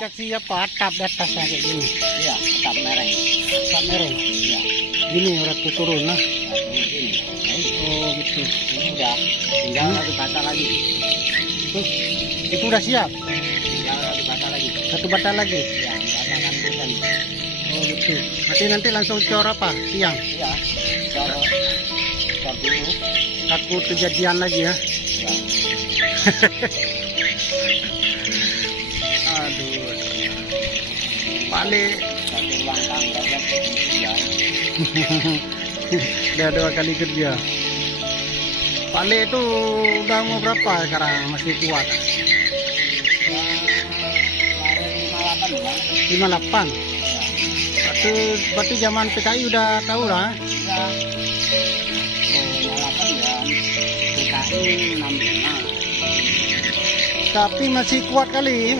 dikasih apa atap di atasnya kayak gini. Iya, atap mereng. Atap mereng. Iya. Gini berarti turun nah. Ya, ini. Oh gitu. Ini udah tinggal satu bata lagi. Itu udah siap. Tinggal satu bata lagi. Satu bata lagi. Iya, bata kan bukan. Oh gitu. Nanti langsung cor apa? Tiang. Iya. Cor dulu. Takut kejadian lagi ya. Iya. Aduh. Balik. Satu ulang tangga ya. Udah 2 kali kerja. Balik itu udah mau berapa sekarang? Masih kuat? 58. Berarti zaman PKI udah tahu lah. Ya. 58 ya. PKI 65. Tapi masih kuat kali.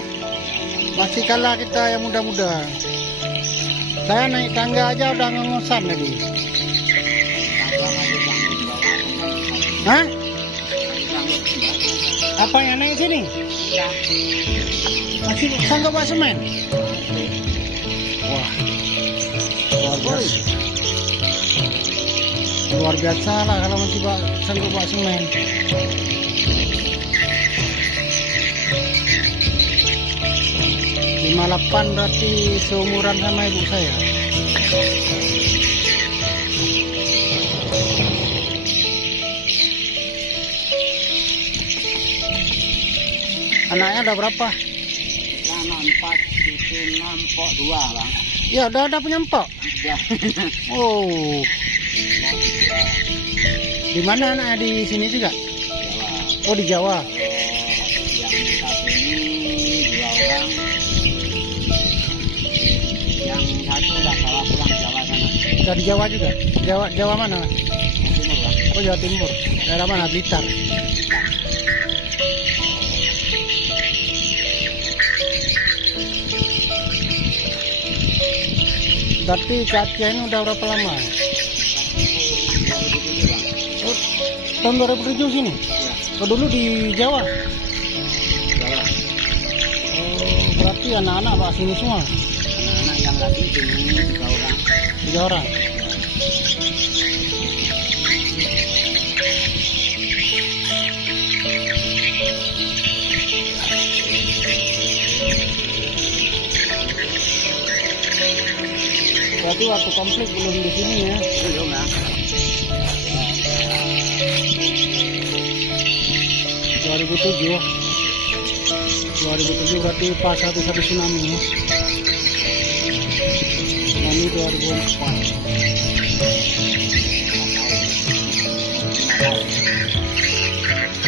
Masih kalah kita yang muda-muda. Saya naik tangga aja udah ngongosan lagi. Hah? Apa yang naik sini? Ya. Masih sanggup bawa semen? Wah, luar biasa. Luar biasa lah kalau masih sanggup bawa semen. Lima 58 berarti seumuran sama ibu saya. Anaknya ada berapa? Sana 4, itu 6, pok 2 bang. Ya udah ada punya empok. Ya. Oh, di mana anaknya di sini juga? Jawa. Oh di Jawa. Yang satu ini 2 orang. Yang satu udah bawa pulang Jawa sana. Udah di Jawa juga. Jawa mana? Timur bang. Oh Jawa Timur. Daerah mana? Blitar. Berarti Kak Cia ini udah berapa lama? Oh, tahun 2007 sini? Oh dulu di Jawa? Jawa. Oh berarti anak-anak bawa sini semua? Anak-anak yang lagi ini 3 orang. 3 orang? Berarti waktu konflik belum di sini ya? Belum ya. 2007 berarti pas satu tsunami ya? Tsunami 2004.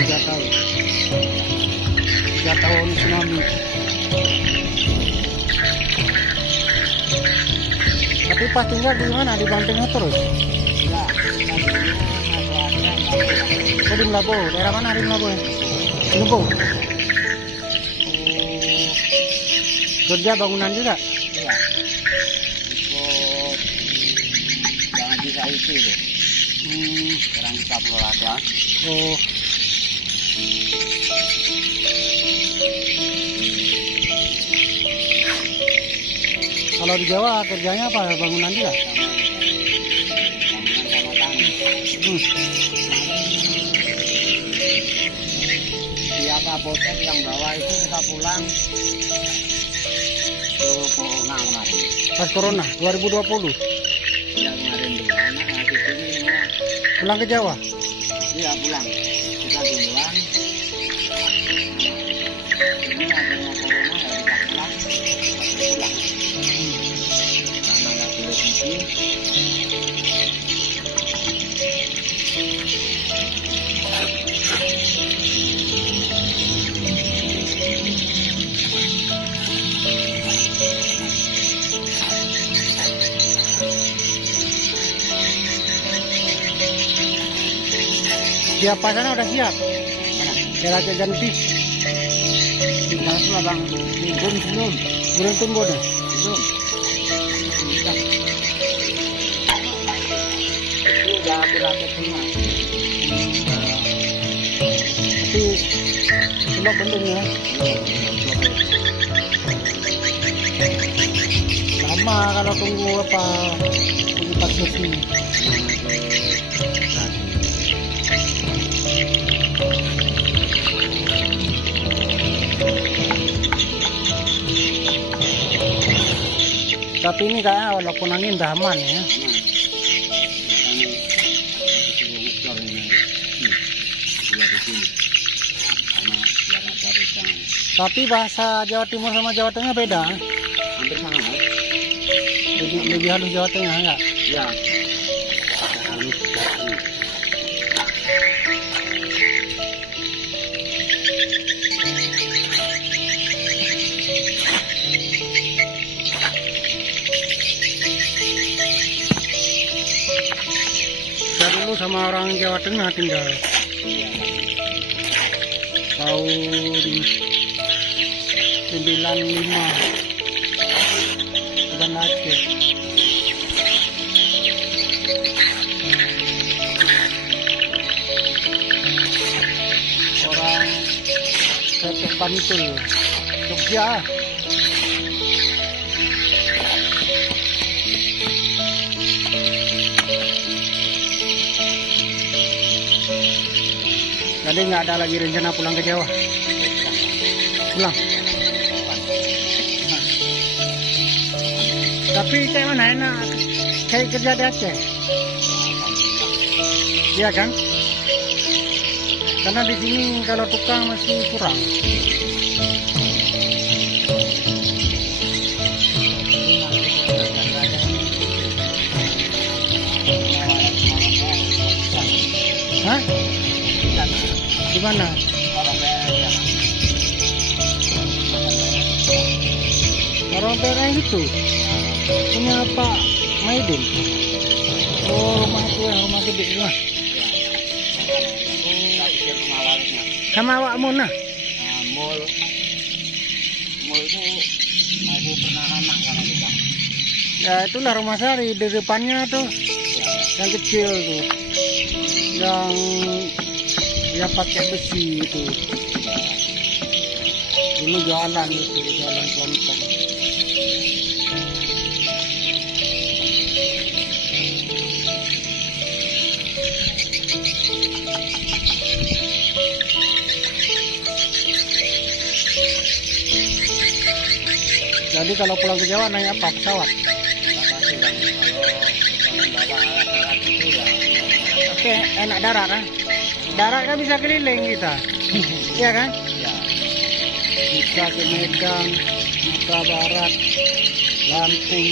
3 tahun. 3 tahun tsunami. Tapi pas tinggal di mana? Di Bantingnya terus? Ya, Oh di Melabu. Daerah mana di Melabu? Di Melabu. Oh, kerja bangunan juga? iya. Ikut jangan bisa itu. Sekarang kita perlu ada. Oh. Kalau di Jawa kerjanya apa? Bangunan juga? Bangunan sama tani. Tiap apotek yang bawa itu kita pulang ke corona kemarin. Pas Corona 2020 Ya kemarin dulu anak di sini semua. pulang ke Jawa. Iya pulang. Kita duluan. Ini adanya corona ya kita pulang. Pasti pulang. Karena nggak boleh izin. Siap pasarnya udah siap. Mana? Daerah ganti. Kita semua bang. Belum. Belum tumbuh deh. Belum. Itu udah aku rakit semua. Tapi belum ya. Belum. lama kalau tunggu apa tunggu taksi. Tapi ini kayaknya walaupun angin dah aman ya. Tapi bahasa Jawa Timur sama Jawa Tengah beda. Hampir sama kan? Lebih halus Jawa Tengah enggak? Ya. Halus. Saya dulu sama orang Jawa Tengah tinggal tahun 95 dan Aceh. Orang Ketek Bantul, Jogja. Jadi nggak ada lagi rencana pulang ke Jawa. Pulang. Nah. Tapi kayak mana enak kayak kerja di Aceh? Iya kan? Karena di sini kalau tukang masih kurang. Hah? Di mana? Orang daerah itu punya Pak Maidin. Oh, rumah itu ya, rumah gede lah. Sama awakmu nah? Mall itu masih pernah anak sama kita. Ya itulah rumah Sari di depannya tuh, yang kecil tuh, yang ya pakai besi itu. Dulu jalan itu, jalan kelontong. Jadi kalau pulang ke Jawa naik apa? Pesawat? Oke, enak darat kan? Darat kan bisa keliling kita. Iya kan? Ya. Bisa ke Medan, Sumatera Barat, Lampung.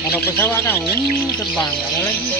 Kalau pesawat kan terbang, ada lagi.